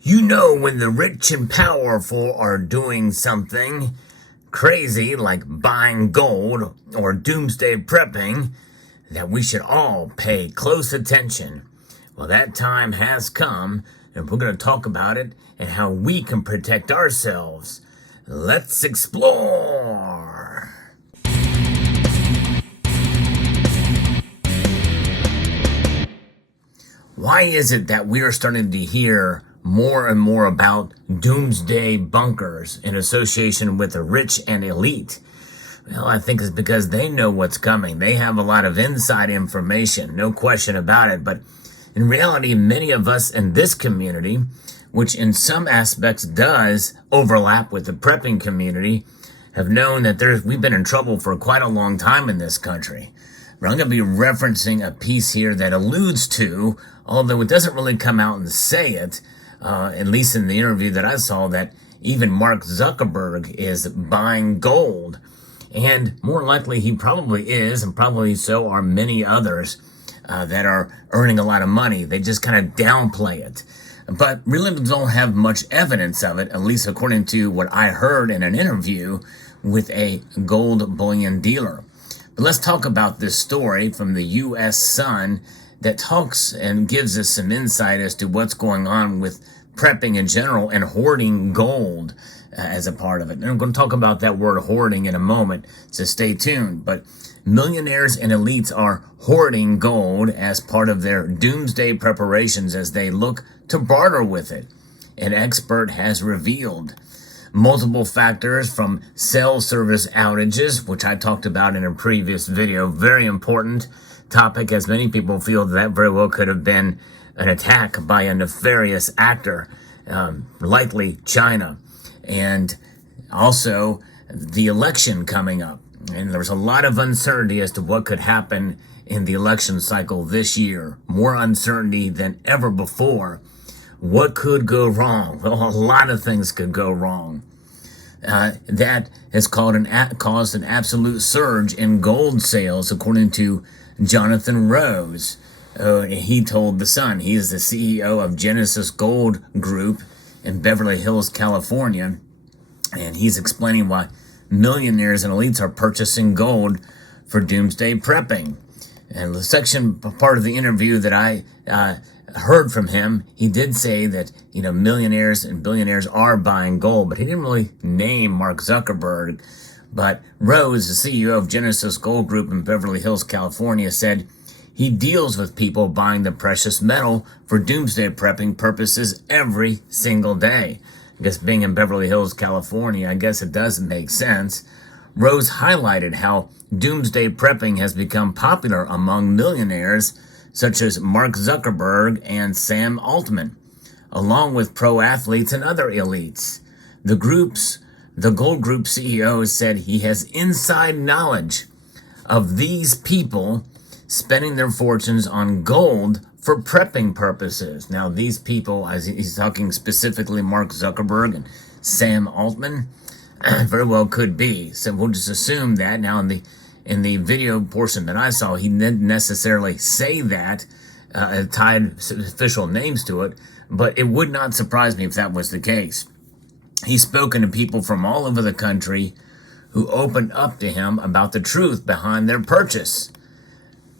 You know, when the rich and powerful are doing something crazy like buying gold or doomsday prepping, that we should all pay close attention. Well, that time has come, and we're going to talk about it and how we can protect ourselves. Let's explore. Why is it that we are starting to hear more and more about doomsday bunkers in association with the rich and elite? Well, I think it's because they know what's coming. They have a lot of inside information, no question about it. But in reality, many of us in this community, which in some aspects does overlap with the prepping community, have known that we've been in trouble for quite a long time in this country. But I'm going to be referencing a piece here that alludes to, although it doesn't really come out and say it, at least in the interview that I saw, that even Mark Zuckerberg is buying gold. And more likely he probably is, and probably so are many others that are earning a lot of money. They just kind of downplay it. But really don't have much evidence of it, at least according to what I heard in an interview with a gold bullion dealer. But let's talk about this story from the U.S. Sun that talks and gives us some insight as to what's going on with prepping in general and hoarding gold as a part of it. And I'm going to talk about that word hoarding in a moment, so stay tuned. But millionaires and elites are hoarding gold as part of their doomsday preparations as they look to barter with it. An expert has revealed multiple factors from cell service outages, which I talked about in a previous video. Very important topic, as many people feel that very well could have been an attack by a nefarious actor, likely China. And also the election coming up. And there's a lot of uncertainty as to what could happen in the election cycle this year. More uncertainty than ever before. What could go wrong? Well, a lot of things could go wrong. That has caused an absolute surge in gold sales, according to Jonathan Rose. He told The Sun, he is the CEO of Genesis Gold Group in Beverly Hills, California, and he's explaining why millionaires and elites are purchasing gold for doomsday prepping. And the part of the interview that I heard from him, he did say that, millionaires and billionaires are buying gold, but he didn't really name Mark Zuckerberg. But Rose, the CEO of Genesis Gold Group in Beverly Hills, California, said he deals with people buying the precious metal for doomsday prepping purposes every single day. I guess being in Beverly Hills, California, I guess it does make sense. Rose highlighted how doomsday prepping has become popular among millionaires such as Mark Zuckerberg and Sam Altman, along with pro athletes and other elites. The Gold Group CEO said he has inside knowledge of these people spending their fortunes on gold for prepping purposes. Now, these people, as he's talking specifically Mark Zuckerberg and Sam Altman, very well could be. So we'll just assume that. Now, in the video portion that I saw, he didn't necessarily say that, tied official names to it, but it would not surprise me if that was the case. He's spoken to people from all over the country who opened up to him about the truth behind their purchase.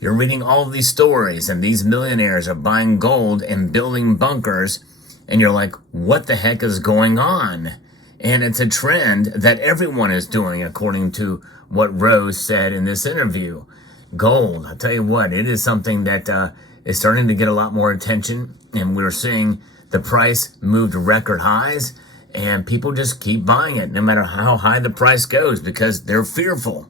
You're reading all of these stories, and these millionaires are buying gold and building bunkers, and you're like, what the heck is going on? And it's a trend that everyone is doing, according to what Rose said in this interview. Gold, I'll tell you what, it is something that is starting to get a lot more attention, and we're seeing the price move to record highs, and people just keep buying it, no matter how high the price goes, because they're fearful.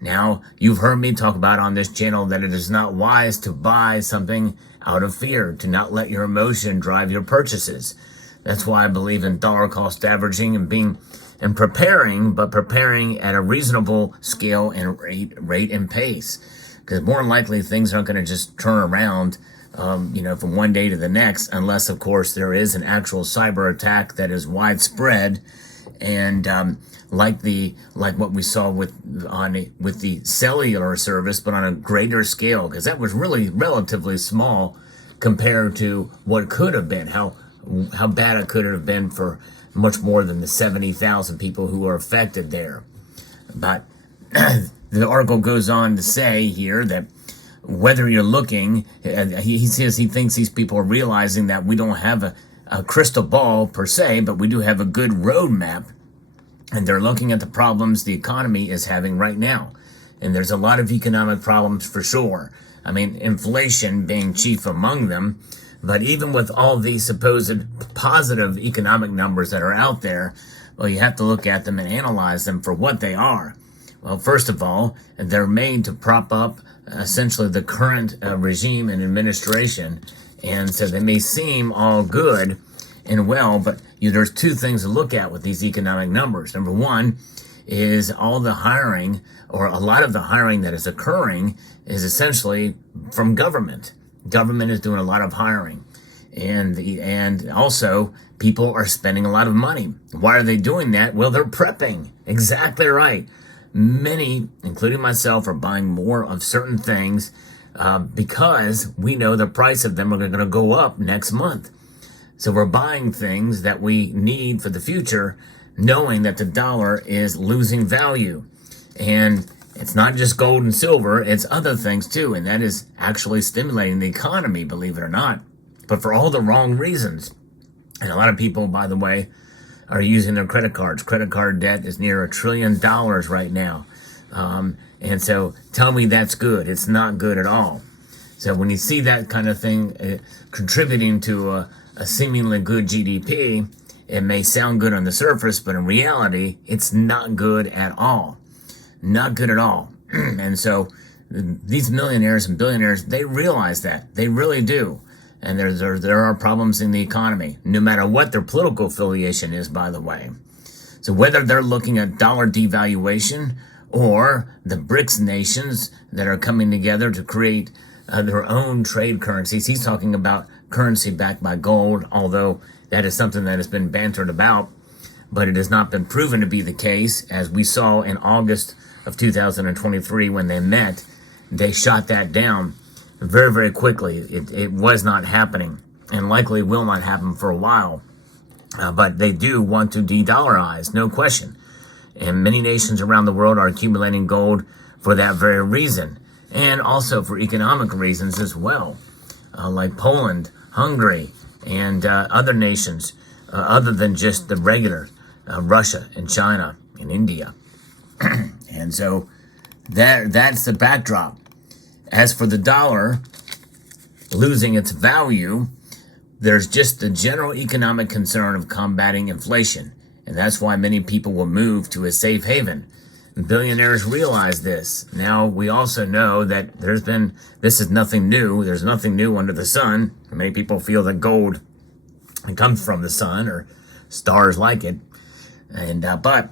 Now, you've heard me talk about on this channel that it is not wise to buy something out of fear, to not let your emotion drive your purchases. That's why I believe in dollar cost averaging and preparing at a reasonable scale and rate and pace. Because more than likely, things aren't going to just turn around, from one day to the next, unless, of course, there is an actual cyber attack that is widespread. And like what we saw with the cellular service, but on a greater scale, because that was really relatively small compared to what could have been, how how bad it could have been for much more than the 70,000 people who are affected there. But the article goes on to say here that whether you're looking, he says he thinks these people are realizing that we don't have a crystal ball per se, but we do have a good roadmap. And they're looking at the problems the economy is having right now. And there's a lot of economic problems for sure. I mean, inflation being chief among them. But even with all these supposed positive economic numbers that are out there, well, you have to look at them and analyze them for what they are. Well, first of all, they're made to prop up essentially the current regime and administration. And so they may seem all good and well, but there's two things to look at with these economic numbers. Number one is all the hiring, or a lot of the hiring that is occurring, is essentially from government. Government is doing a lot of hiring. And also, people are spending a lot of money. Why are they doing that? Well, they're prepping. Exactly right. Many, including myself, are buying more of certain things because we know the price of them are going to go up next month. So we're buying things that we need for the future, knowing that the dollar is losing value. And it's not just gold and silver, it's other things too. And that is actually stimulating the economy, believe it or not, but for all the wrong reasons. And a lot of people, by the way, are using their credit cards. Credit card debt is near $1 trillion right now. And so tell me that's good. It's not good at all. So when you see that kind of thing contributing to a seemingly good GDP, it may sound good on the surface, but in reality, it's not good at all. Not good at all. And so these millionaires and billionaires, they realize that. They really do. And there are problems in the economy, no matter what their political affiliation is, by the way. So whether they're looking at dollar devaluation or the BRICS nations that are coming together to create their own trade currencies, he's talking about currency backed by gold, although that is something that has been bantered about, but it has not been proven to be the case. As we saw in August of 2023 when they met, they shot that down very, very quickly. It was not happening and likely will not happen for a while. But they do want to de-dollarize, no question. And many nations around the world are accumulating gold for that very reason, and also for economic reasons as well, like Poland, Hungary, and other nations other than just the regular Russia and China and India. And so that's the backdrop. As for the dollar losing its value, there's just the general economic concern of combating inflation. And that's why many people will move to a safe haven. Billionaires realize this. Now, we also know that this is nothing new. There's nothing new under the sun. Many people feel that gold comes from the sun or stars like it. And but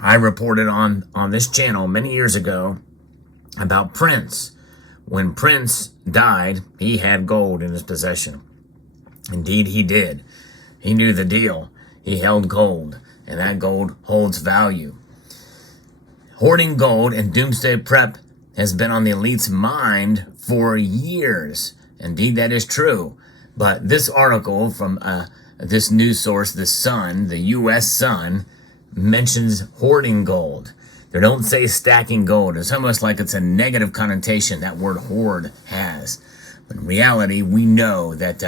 I reported on this channel many years ago about Prince. When Prince died, he had gold in his possession. Indeed, he did. He knew the deal. He held gold, and that gold holds value. Hoarding gold and doomsday prep has been on the elite's mind for years. Indeed, that is true. But this article from this news source, The Sun, the U.S. Sun, mentions hoarding gold. They don't say stacking gold. It's almost like it's a negative connotation that word hoard has. But in reality, we know that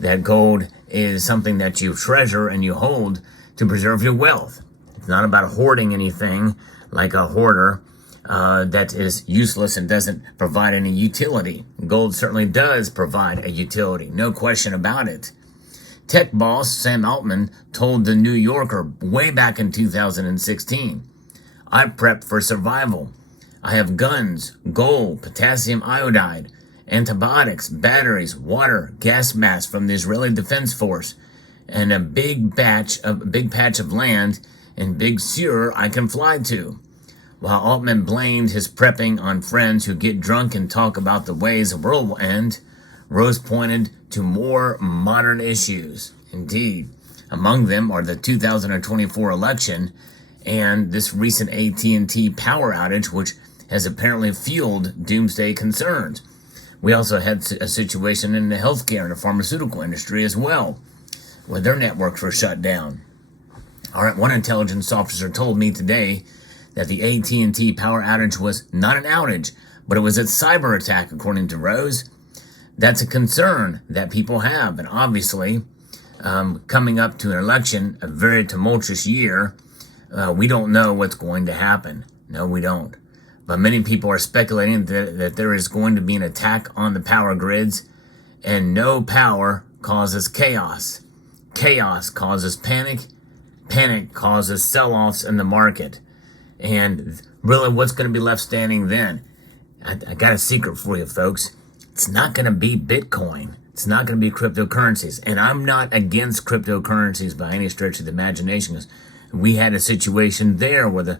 that gold is something that you treasure and you hold to preserve your wealth. It's not about hoarding anything like a hoarder that is useless and doesn't provide any utility. Gold certainly does provide a utility, no question about it. Tech boss Sam Altman told The New Yorker way back in 2016, "I prep for survival. I have guns, gold, potassium iodide, antibiotics, batteries, water, gas masks from the Israeli Defense Force, and a big patch of land in Big Sur I can fly to." While Altman blamed his prepping on friends who get drunk and talk about the ways the world will end, Rose pointed to more modern issues. Indeed, among them are the 2024 election and this recent AT&T power outage, which has apparently fueled doomsday concerns. We also had a situation in the healthcare and the pharmaceutical industry as well. where their networks were shut down. All right, one intelligence officer told me today that the AT&T power outage was not an outage, but it was a cyber attack, according to Rose. That's a concern that people have, and obviously, coming up to an election, a very tumultuous year, we don't know what's going to happen. No, we don't. But many people are speculating that there is going to be an attack on the power grids, and no power causes chaos. Chaos causes panic. Panic causes sell-offs in the market. And really, what's going to be left standing then? I got a secret for you, folks. It's not going to be Bitcoin. It's not going to be cryptocurrencies. And I'm not against cryptocurrencies by any stretch of the imagination. Because we had a situation there where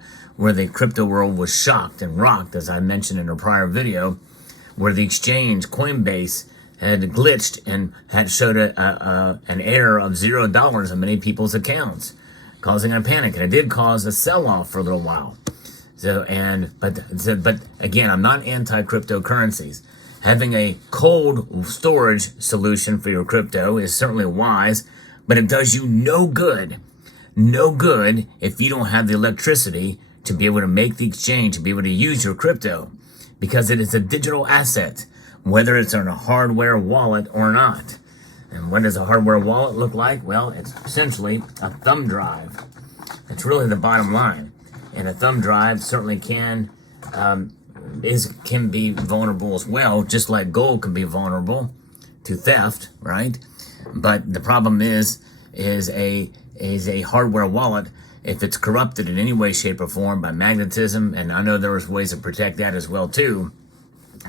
the crypto world was shocked and rocked, as I mentioned in a prior video, where the exchange, Coinbase, had glitched and had showed an error of $0 in many people's accounts, causing a panic. And it did cause a sell-off for a little while. But again, I'm not anti-cryptocurrencies. Having a cold storage solution for your crypto is certainly wise, but it does you no good if you don't have the electricity to be able to make the exchange, to be able to use your crypto, because it is a digital asset, whether it's on a hardware wallet or not. And what does a hardware wallet look like? Well, it's essentially a thumb drive. It's really the bottom line. And a thumb drive certainly can be vulnerable as well, just like gold can be vulnerable to theft, right? But the problem is a hardware wallet, if it's corrupted in any way, shape, or form by magnetism, and I know there was ways to protect that as well too,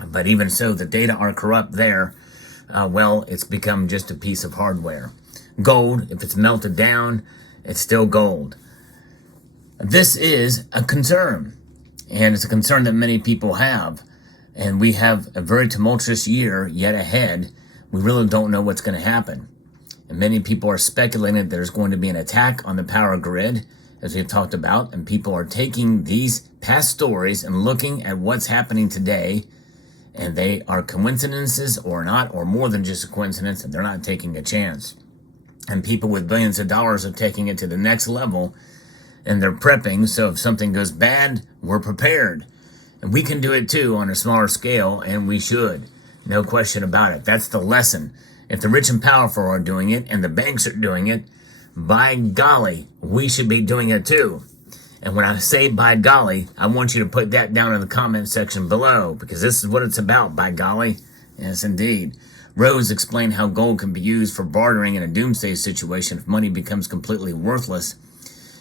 but even so, the data are corrupt there. It's become just a piece of hardware. Gold, if it's melted down, it's still gold. This is a concern, and it's a concern that many people have, and we have a very tumultuous year yet ahead. We really don't know what's going to happen, and many people are speculating that there's going to be an attack on the power grid, as we've talked about, and people are taking these past stories and looking at what's happening today, and they are coincidences or not, or more than just a coincidence, and they're not taking a chance. And people with billions of dollars are taking it to the next level, and they're prepping, so if something goes bad, we're prepared. And we can do it too on a smaller scale, and we should. No question about it. That's the lesson. If the rich and powerful are doing it, and the banks are doing it, by golly, we should be doing it too. And when I say by golly, I want you to put that down in the comment section below, because this is what it's about, by golly. Yes, indeed. Rose explained how gold can be used for bartering in a doomsday situation if money becomes completely worthless.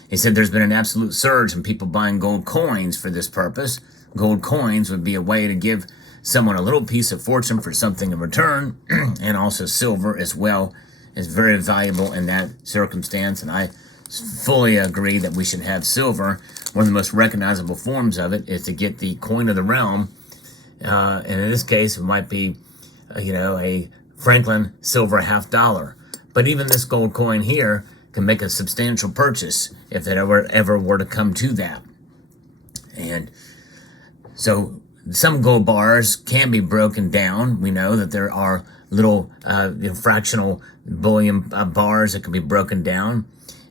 He said there's been an absolute surge in people buying gold coins for this purpose. Gold coins would be a way to give someone a little piece of fortune for something in return, and also silver as well is very valuable in that circumstance, and I fully agree that we should have silver. One of the most recognizable forms of it is to get the coin of the realm, and in this case it might be a Franklin silver $50. But even this gold coin here can make a substantial purchase if it ever were to come to that. And so some gold bars can be broken down. We know that there are little fractional bullion bars that can be broken down.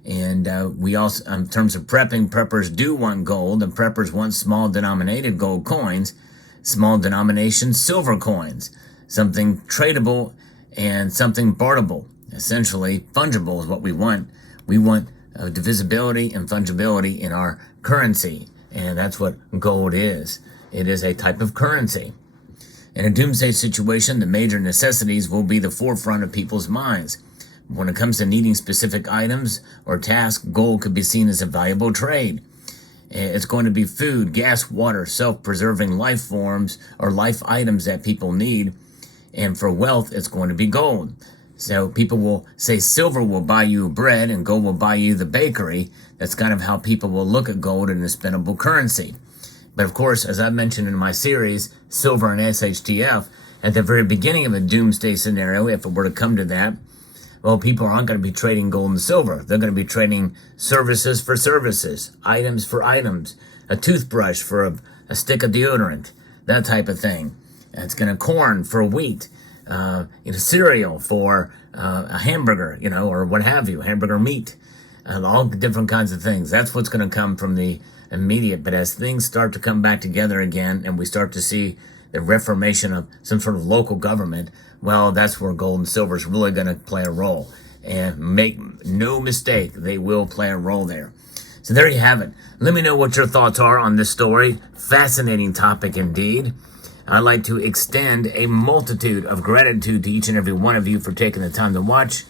And we also, in terms of prepping, preppers do want gold, and preppers want small denominated gold coins, small denomination silver coins, something tradable and something barterable. Essentially, fungible is what we want. We want divisibility and fungibility in our currency, and that's what gold is. It is a type of currency. In a doomsday situation, the major necessities will be the forefront of people's minds. When it comes to needing specific items or tasks, gold could be seen as a valuable trade. It's going to be food, gas, water, self-preserving life forms or life items that people need. And for wealth, it's going to be gold. So people will say silver will buy you bread and gold will buy you the bakery. That's kind of how people will look at gold in a spendable currency. But of course, as I mentioned in my series, Silver and SHTF, at the very beginning of a doomsday scenario, if it were to come to that, well, people aren't going to be trading gold and silver. They're going to be trading services for services, items for items, a toothbrush for a stick of deodorant, that type of thing. It's going to corn for wheat, cereal, for a hamburger, or what have you, hamburger meat, all different kinds of things. That's what's going to come from the immediate. But as things start to come back together again and we start to see the reformation of some sort of local government, well, that's where gold and silver is really going to play a role. And make no mistake, they will play a role there. So there you have it. Let me know what your thoughts are on this story. Fascinating topic indeed. I'd like to extend a multitude of gratitude to each and every one of you for taking the time to watch,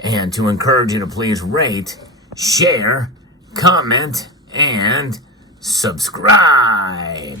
and to encourage you to please rate, share, comment, and subscribe.